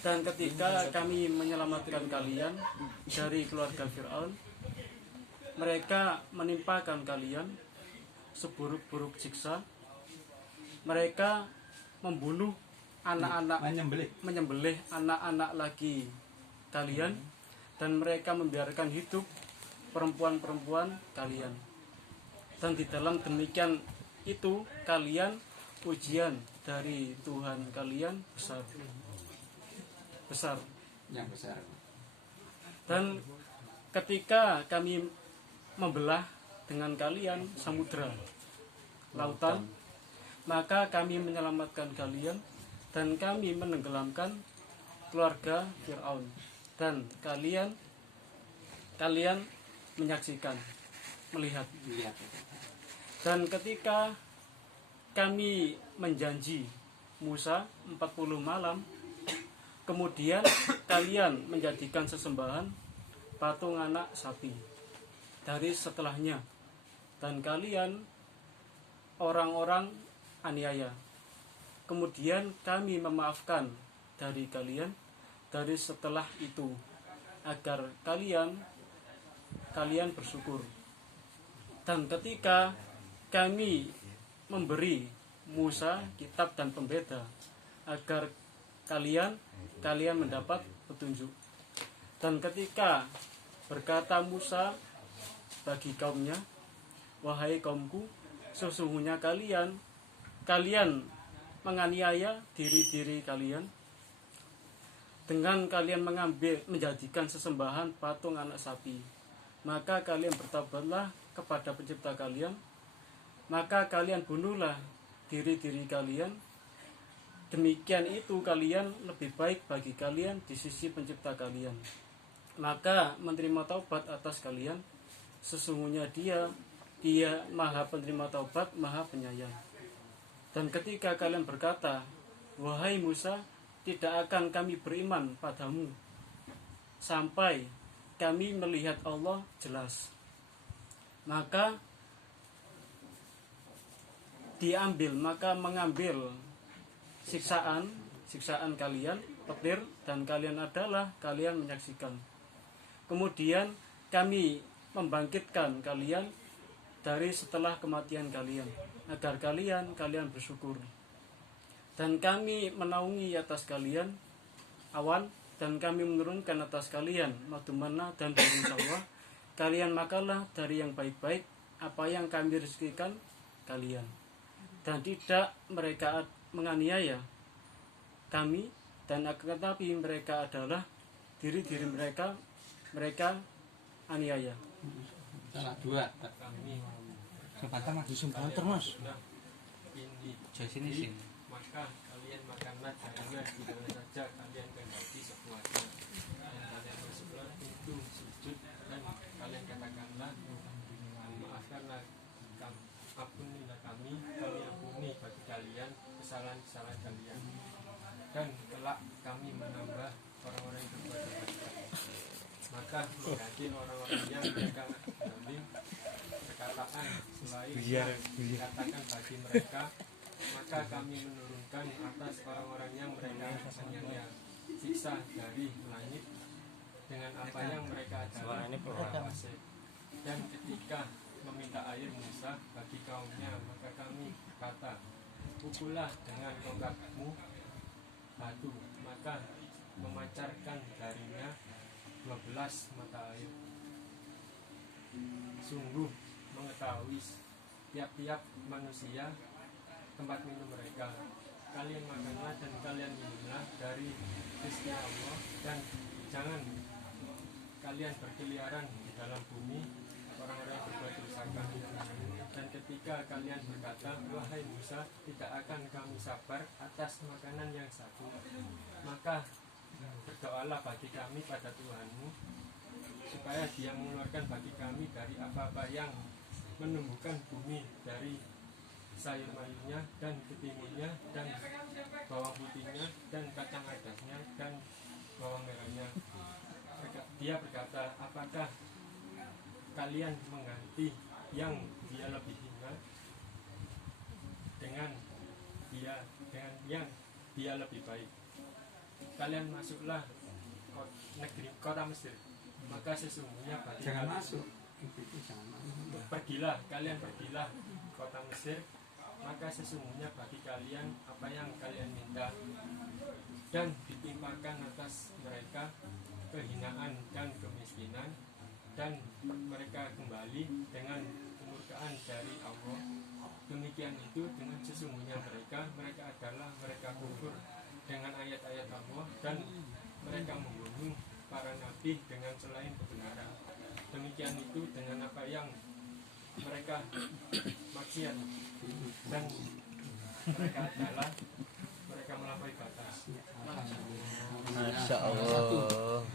Dan ketika kami menyelamatkan kalian dari keluarga Fir'aun, mereka menimpakan kalian seburuk-buruk siksa. Mereka membunuh anak-anak, menyembelih anak-anak lagi kalian, dan mereka membiarkan hidup perempuan-perempuan kalian. Dan di dalam demikian itu kalian ujian dari Tuhan kalian besar. Dan ketika kami membelah dengan kalian samudra lautan, maka kami menyelamatkan kalian dan kami menenggelamkan keluarga Fir'aun, dan kalian menyaksikan, melihat. Dan ketika kami menjanji Musa 40 malam, kemudian kalian menjadikan sesembahan patung anak sapi dari setelahnya, dan kalian orang-orang aniaya. Kemudian kami memaafkan dari kalian dari setelah itu, agar kalian bersyukur. Dan ketika kami memberi Musa kitab dan pembeda agar kalian mendapat petunjuk. Dan ketika berkata Musa bagi kaumnya, wahai kaumku, sesungguhnya kalian menganiaya diri kalian dengan kalian menjadikan sesembahan patung anak sapi. Maka kalian bertobatlah kepada pencipta kalian, maka kalian bunuhlah diri kalian. Demikian itu kalian lebih baik bagi kalian di sisi pencipta kalian. Maka menerima taubat atas kalian, sesungguhnya dia maha penerima taubat, maha penyayang. Dan ketika kalian berkata, wahai Musa, tidak akan kami beriman padamu sampai kami melihat Allah jelas, maka mengambil siksaan kalian, petir, dan kalian menyaksikan. Kemudian kami membangkitkan kalian dari setelah kematian kalian, agar kalian bersyukur. Dan kami menaungi atas kalian awan, dan kami menurunkan atas kalian madu manna dan burung salwa. Kalian makanlah dari yang baik-baik apa yang kami rezekikan kalian. Dan tidak mereka menganiaya kami, dan akan tetapi mereka adalah diri mereka aniaya. Salah dua. Sebentar mas, sebentar mas. Sini sini. Maka kalian makanlah dagingnya di mana saja kalian kehendaki sepuasnya. Dan kalian masuklah pintu sujud, dan kalian katakanlah, maafkanlah ampunilah kami ampuni bagi kalian kesalahan kalian. Dan kelak kami menambah orang-orang yang berbuat baik. Maka mengganti orang-orang yang mereka zalim perkataan selain dikatakan bagi mereka, maka kami menurunkan atas orang-orang yang mereka menganiaya siksa dari langit dengan apa yang mereka adalah orang fasik. Dan ketika meminta air Musa bagi kaumnya, maka kami berkata, pukullah dengan tongkatmu batu, maka memancarkan darinya 12 mata air. Sungguh mengetahui tiap-tiap manusia tempat minum mereka. Kalian makanlah dan kalian minumlah dari rezeki Allah, dan jangan kalian berkeliaran di dalam bumi orang-orang yang berbuat durhaka. Dan ketika kalian berkata, wahai Musa, tidak akan kami sabar atas makanan yang satu, maka berdoalah bagi kami pada Tuhanmu, supaya Dia mengeluarkan bagi kami dari apa-apa yang menumbuhkan bumi, dari sayur mayurnya dan ketimunnya dan bawang putihnya dan kacang adasnya dan bawang merahnya. Dia berkata, apakah kalian mengganti yang dia lebih hina dengan yang dia lebih baik? kalian masuklah negeri kota Mesir, maka sesungguhnya bagi Jangan kalian- masuk. Itu jangan masuk. pergilah kota Mesir, maka sesungguhnya bagi kalian apa yang kalian minta, dan ditimpakan atas mereka kehinaan dan kemiskinan, dan mereka kembali dengan kemurkaan dari Allah. Demikian itu dengan sesungguhnya mereka adalah mereka kufur dengan ayat-ayat Allah, dan mereka membunuh para nabi dengan selain kebenaran. Demikian itu dengan apa yang mereka maksiat, dan mereka adalah mereka melampaui batas. Masya Allah.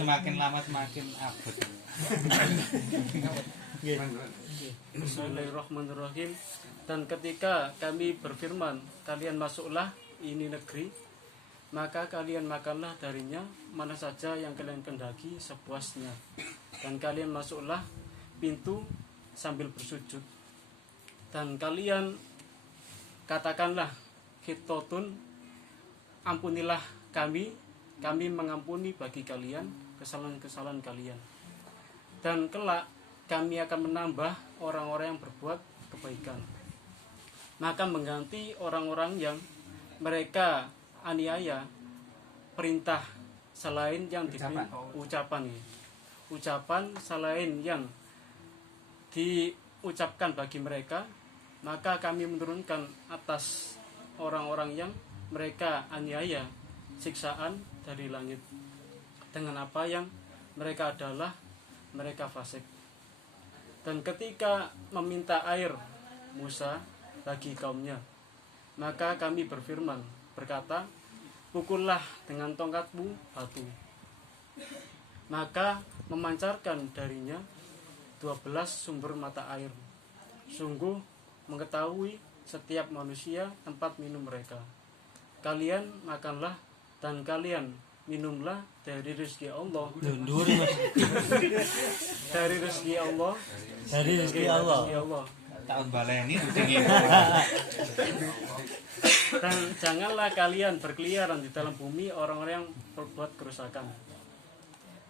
Semakin lama semakin abot. Bismillahirrahmanirrahim. Dan ketika kami berfirman, kalian masuklah ini negeri, maka kalian makanlah darinya mana saja yang kalian kendaki sepuasnya, dan kalian masuklah pintu sambil bersujud, dan kalian katakanlah khitotun, ampunilah kami mengampuni bagi kalian kesalahan-kesalahan kalian, dan kelak kami akan menambah orang-orang yang berbuat kebaikan. Maka mengganti orang-orang yang mereka aniaya perintah selain yang ucapan selain yang diucapkan bagi mereka, maka kami menurunkan atas orang-orang yang mereka aniaya siksaan dari langit dengan apa yang mereka adalah mereka fasik. Dan ketika meminta air Musa bagi kaumnya, maka kami berfirman berkata, pukullah dengan tongkatmu batu, maka memancarkan darinya 12 sumber mata air. Sungguh mengetahui setiap manusia tempat minum mereka. Kalian makanlah dan kalian minumlah dari rezeki Allah. Dari rezeki Allah. Dari rezeki Allah. Tahun baleni tinggi. Dan janganlah kalian berkeliaran di dalam bumi orang-orang yang berbuat kerusakan.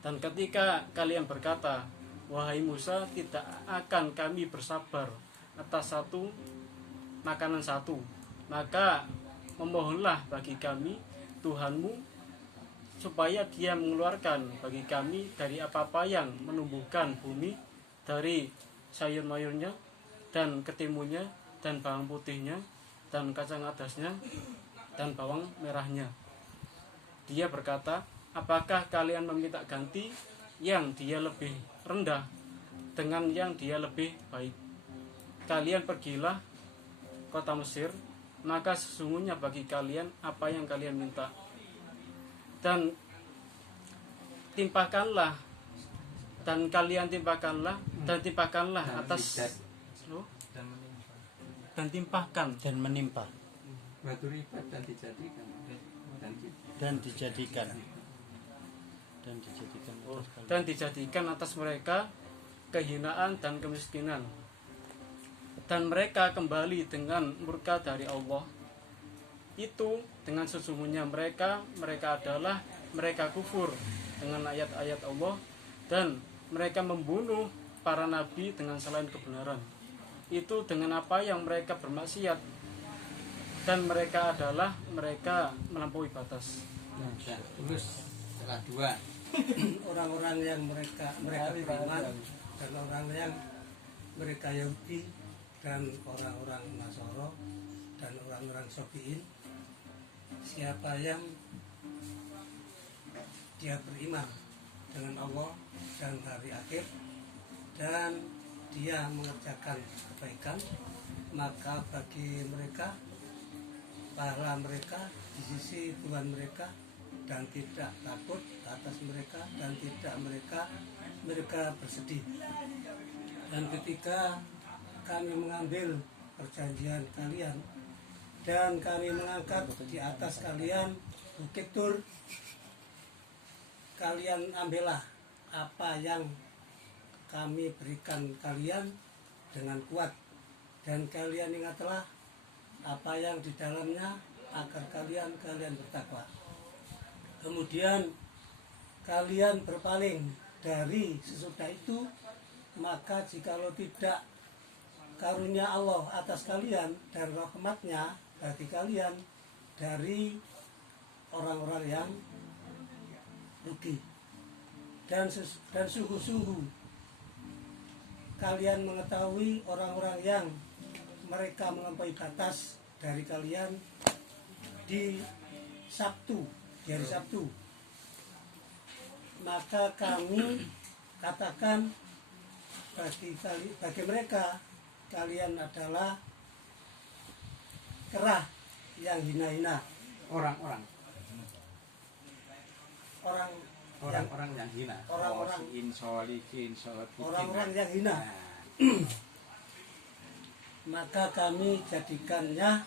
Dan ketika kalian berkata, wahai Musa, tidak akan kami bersabar atas makanan satu, maka memohonlah bagi kami Tuhanmu supaya Dia mengeluarkan bagi kami dari apa-apa yang menumbuhkan bumi, dari sayur mayurnya dan ketimunnya dan bawang putihnya dan kacang atasnya dan bawang merahnya. Dia berkata, apakah kalian meminta ganti yang dia lebih rendah dengan yang dia lebih baik? Kalian pergilah kota Mesir, maka sesungguhnya bagi kalian apa yang kalian minta, dan timpakanlah atas dan timpahkan Dan menimpa Batu ribat dan dijadikan. dan dijadikan atas mereka kehinaan dan kemiskinan, dan mereka kembali dengan murka dari Allah. Itu dengan sesungguhnya mereka adalah mereka kufur dengan ayat-ayat Allah, dan mereka membunuh para nabi dengan selain kebenaran. Itu dengan apa yang mereka bermaksiat, dan mereka adalah mereka melampaui batas. Nah, terus setelah 2 orang-orang yang mereka beriman, dan orang yang mereka Yahudi, dan orang-orang Nasoro, dan orang-orang Sobiin. Siapa yang dia beriman dengan Allah dan hari akhir, dan dia mengerjakan kebaikan, maka bagi mereka pahala mereka di sisi Tuhan mereka, dan tidak takut atas mereka, dan tidak mereka bersedih. Dan ketika kami mengambil perjanjian kalian, dan kami mengangkat di atas kalian bukit Tur, kalian ambillah apa yang kami berikan kalian dengan kuat, dan kalian ingatlah apa yang di dalamnya agar kalian bertakwa. Kemudian kalian berpaling dari sesudah itu, maka jikalau tidak karunia Allah atas kalian dan rahmatnya bagi kalian dari orang-orang yang rugi. Dan sungguh-sungguh kalian mengetahui orang-orang yang mereka melampaui batas dari kalian di Sabtu, di hari Sabtu. Maka kami katakan bagi mereka, kalian adalah kerah yang hina-hina. Orang-orang yang hina. Orang-orang Solihin, solihin. orang-orang yang hina. Maka kami jadikannya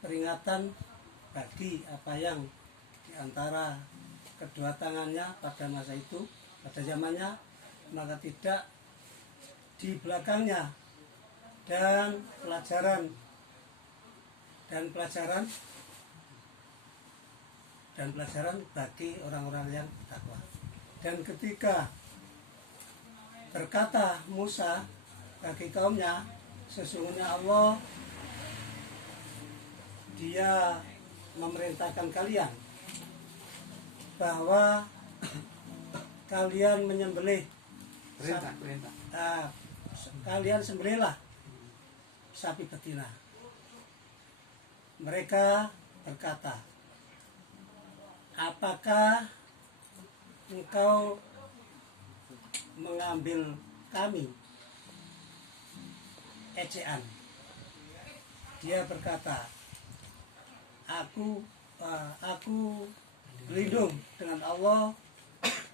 peringatan bagi apa yang diantara kedua tangannya pada masa itu, pada zamannya, maka tidak di belakangnya, dan pelajaran bagi orang-orang yang takwa. Dan ketika berkata Musa bagi kaumnya, sesungguhnya Allah Dia memerintahkan kalian bahwa kalian menyembelih Perintah. kalian sembelihlah sapi betina. Mereka berkata, apakah engkau mengambil kami ecean? Dia berkata, aku berlindung dengan Allah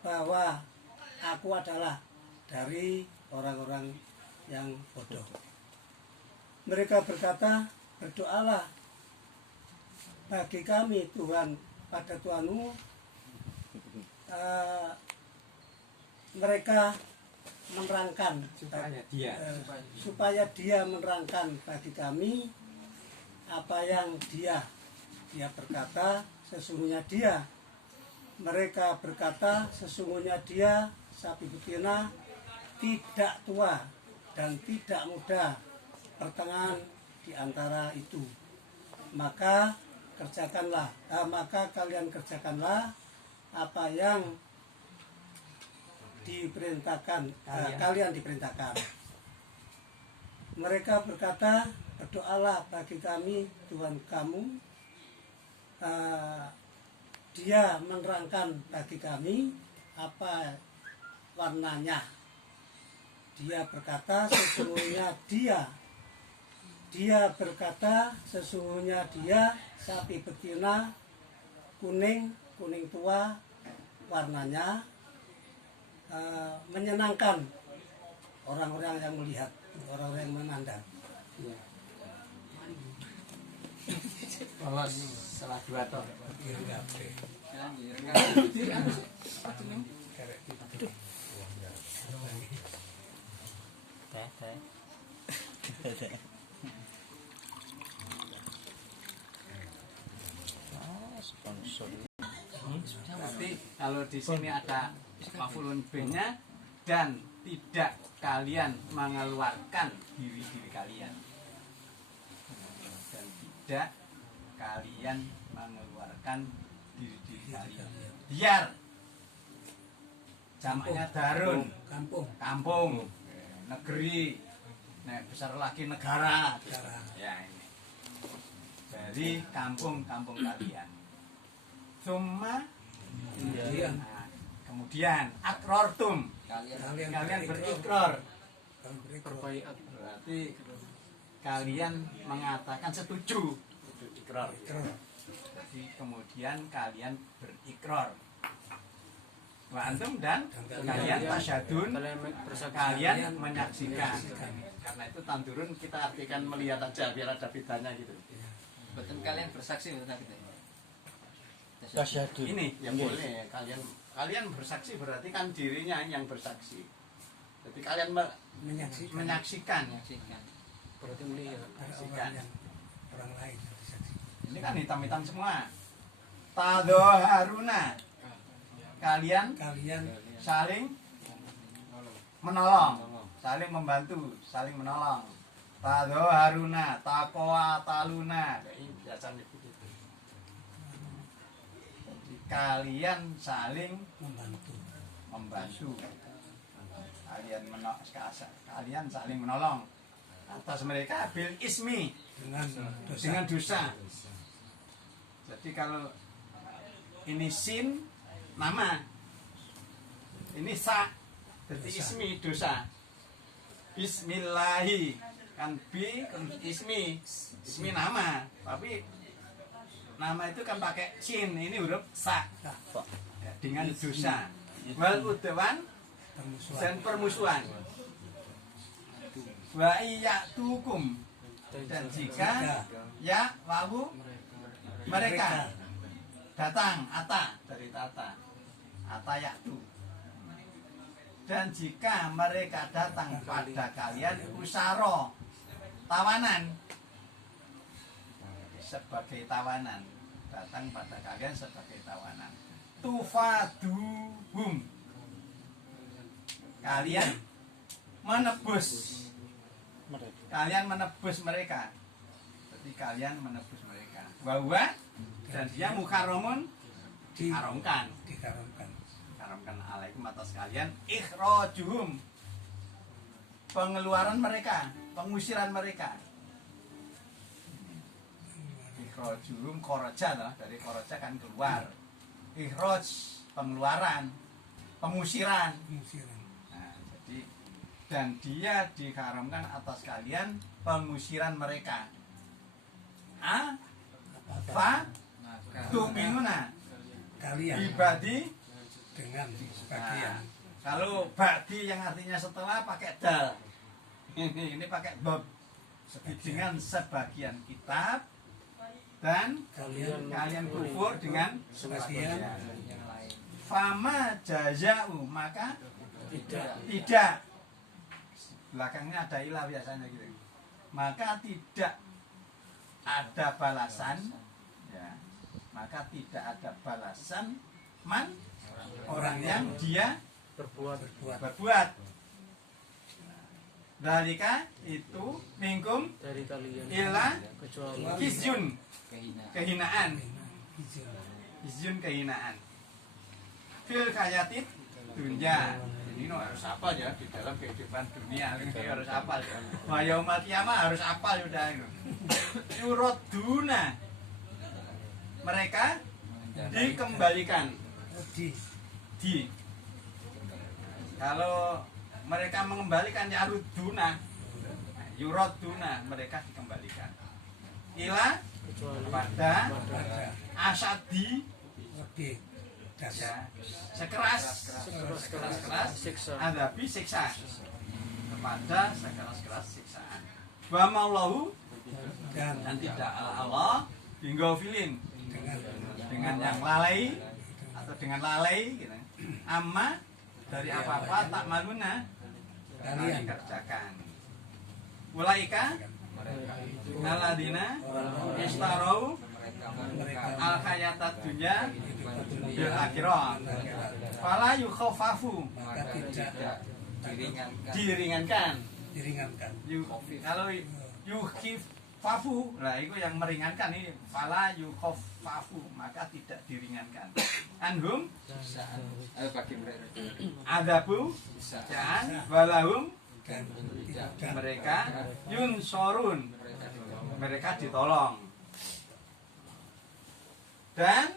bahwa aku adalah dari orang-orang yang bodoh. Mereka berkata, berdoalah bagi kami Tuhan pada Tuhanmu. Mereka menerangkan supaya dia menerangkan bagi kami apa yang dia berkata. Mereka berkata sesungguhnya dia sapi betina tidak tua dan tidak muda, pertengahan di antara itu. Maka kalian kerjakanlah apa yang kalian diperintahkan. Mereka berkata, berdoalah bagi kami Tuhan kamu. Dia menerangkan bagi kami apa warnanya. Dia berkata sesungguhnya dia sapi betina kuning tua warnanya, menyenangkan orang-orang yang melihat, orang-orang yang memandang. Lolos setelah 2 tahun. Sponsor. Berarti kalau di sini ada maf'ulun B-nya, dan tidak kalian mengeluarkan diri kalian. Dan tidak kalian mengeluarkan diri kalian. Biar jamaknya darun, kampung, negeri, besar lagi negara. Ya ini. Dari kampung-kampung kalian. Kemudian akrortum, kalian berikrar. Berarti kalian mengatakan setuju. Ikrar. Jadi kemudian kalian berikrar. Wa antum dan kalian tasyadun, kalian menyaksikan. Karena itu tandurun kita artikan melihat aja biar ada bedanya gitu. Betul, kalian bersaksi betul gitu. Tasyadud. Ini yang boleh kalian bersaksi, berarti kan dirinya yang bersaksi. Jadi kalian menyaksikan. Menyaksikan. Berarti melihat. Orang lain yang bersaksi. Ini kan hitam-hitam semua. Tadhaharuna. Kalian kalian saling menolong, saling membantu, saling menolong. Tadhaharuna, taqwa taluna. Ini biasanya begitu. Jadi kalian saling membantu. Kalian saling menolong atas mereka bil ismi, dengan dosa. Jadi kalau ini sin nama, ini sa, jadi ismi dosa. Bismillahi kan bi ismi nama, tapi nama itu kan pakai sin, ini huruf sa. Ya, dengan dosa. Wal udwan dan permusuhan. Wa iyatukum, dan jika ya wawu mereka datang, ata dari tata, yatu. Dan jika mereka datang pada kalian usaro, tawanan, sebagai tawanan, datang pada kalian sebagai tawanan. Tufaduhum, kalian menebus, mereka. Jadi kalian menebus mereka. Bahwa dan dia mukarramun, diharamkan alaikum atas kalian, ikhrajuhum, pengeluaran mereka, pengusiran mereka. Ikhrajuhum kharaja lah, dari kharaja kan keluar. Ikhraj pengeluaran, pengusiran. Nah, jadi dan dia diharamkan atas kalian pengusiran mereka. Fa tu'minuna, Kalian ibadi dengan sebagian. Kalau ba'di yang artinya setelah pakai dal. Ini pakai dob. Dengan sebagian kitab dan kalian kufur dengan sebagian. Fama jaza'u, maka tidak. Belakangnya ada ilah biasanya gitu. Maka tidak ada balasan, ya. Maka tidak ada balasan orang yang dia berbuat. Dalika itu mingkum dari kalian illa kecuali khizyun, kehinaan. Fil hayatid dunya. Ini harus hafal ya di dalam kehidupan dunia, ini harus hafal ya. Yaumul qiyamah harus hafal udah itu. Yuraduna, mereka dikembalikan. Kalau mereka mengembalikan yuraduna, mereka dikembalikan. Ila pada asadi, ya, sekeras adabi siksa, kepada sekeras siksaan. Wa maulahu, dan tidak Allah binggofilin, dengan yang lalai atau dengan lalai gitu. Amma dari apa-apa tak maluna kalian kerjakan. Ulaika aladina istarau al hayatad dunya bil akhirah fala yukhaffafu, diringankan. Kalau yukhaffafu, nah itu yang meringankan, ini fala yukhaffafu, maka tidak diringankan. Anhum adabu dan walahum, mereka yunsorun, mereka ditolong. Dan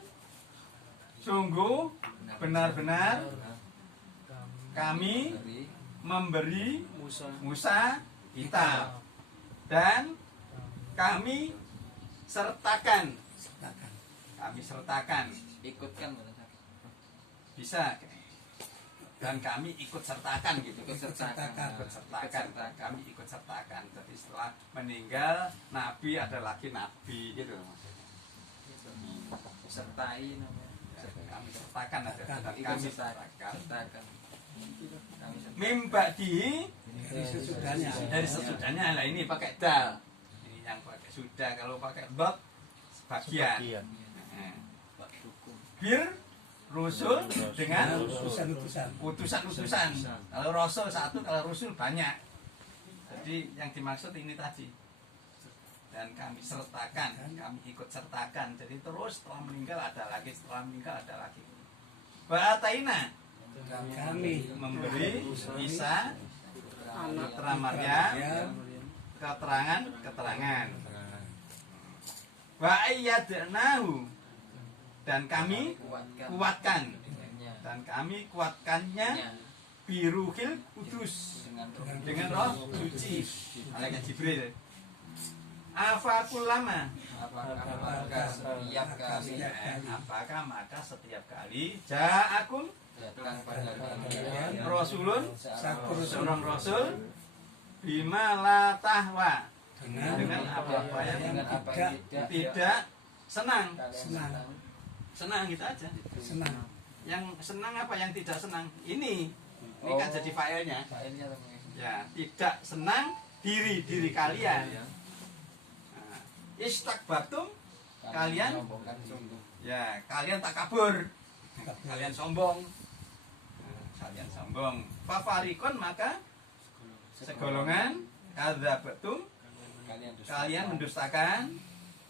sungguh benar-benar kami memberi Musa kitab, dan kami sertakan, Ikutkan bisa, dan kami ikut sertakan gitu. Kami ikut sertakan. Jadi setelah meninggal Nabi ada lagi Nabi gitu. sertai namanya. Kami sertakan ada, dan kami sertakan. Dari sesudahnya lah, ini pakai dal. Ini yang pakai sudah, kalau pakai bab sebagian. Sebagian. Nah, bir rusul dengan utusan-utusan. utusan-utusan. Kalau rasul satu, kalau rusul banyak. Jadi yang dimaksud ini tadi. Dan kami sertakan, kami ikut sertakan. Jadi terus setelah meninggal ada lagi, setelah meninggal ada lagi. Ba'ataina Kami memberi Isa anak putra Maryam keterangan. Wa ayyadnahu dan kami kuatkan dan kami kuatkannya biruhil kudus dengan roh suci malaikat Jibril. Afakulama apakah setiap kali apakah maka setiap kali ja'akum datang pada kalian rasulun satu seorang rasul bima la tahwa dengan apa-apa yang dengan apa yang tidak senang. senang, Senang gitu aja. senang. Yang senang apa yang tidak senang? Ini kan jadi filenya. filenya Ya, tidak senang diri kalian. Nah, istakbartum kalian ya, kalian takabur. Kalian sombong. Nah, kalian sombong. Fafarikon maka segolongan kadzabatum kalian mendustakan.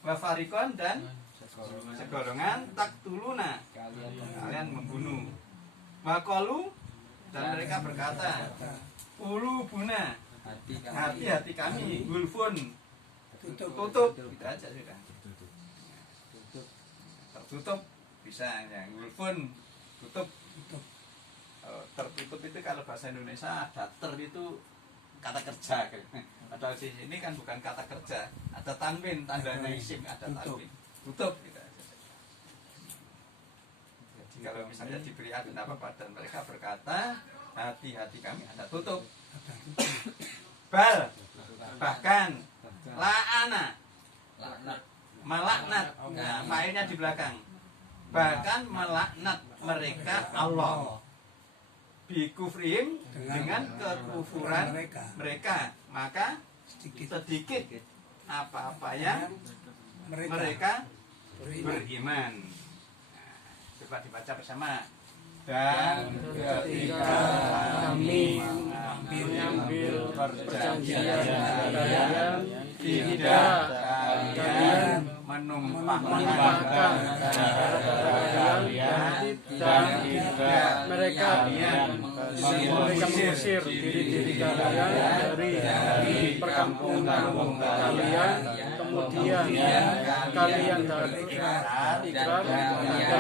Wafarikon dan segolongan taktuluna kalian membunuh. Waqalu dan mereka berkata ulubuna hati-hati kami gulfun tutup gitu aja sudah. Tertutup bisa ya, gulfun tutup. Tertutup itu kalau bahasa Indonesia ada itu kata kerja. Padahal di sini kan bukan kata kerja, ada tanwin, tandanya isim, ada tanwin. Tutup gitu aja. Jadi kalau misalnya diberi adun apa dan mereka berkata hati-hati kami ada tutup. Bal bahkan la'ana melaknat. Nah, failnya di belakang. Bahkan melaknat mereka Allah bikufrihim dengan kekufuran mereka. Maka sedikit apa-apa yang mereka beriman. Nah, coba dibaca bersama. Dan ketika kami mengambil perjanjian kalian, tidak kalian menumpahkan kalian dan tidak mereka mengusir diri kalian dari perkampungan kalian, kemudian kalian dari ikrar dan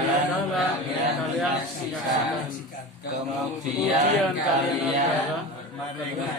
adalah kalian menyaksikan, kemudian kalian adalah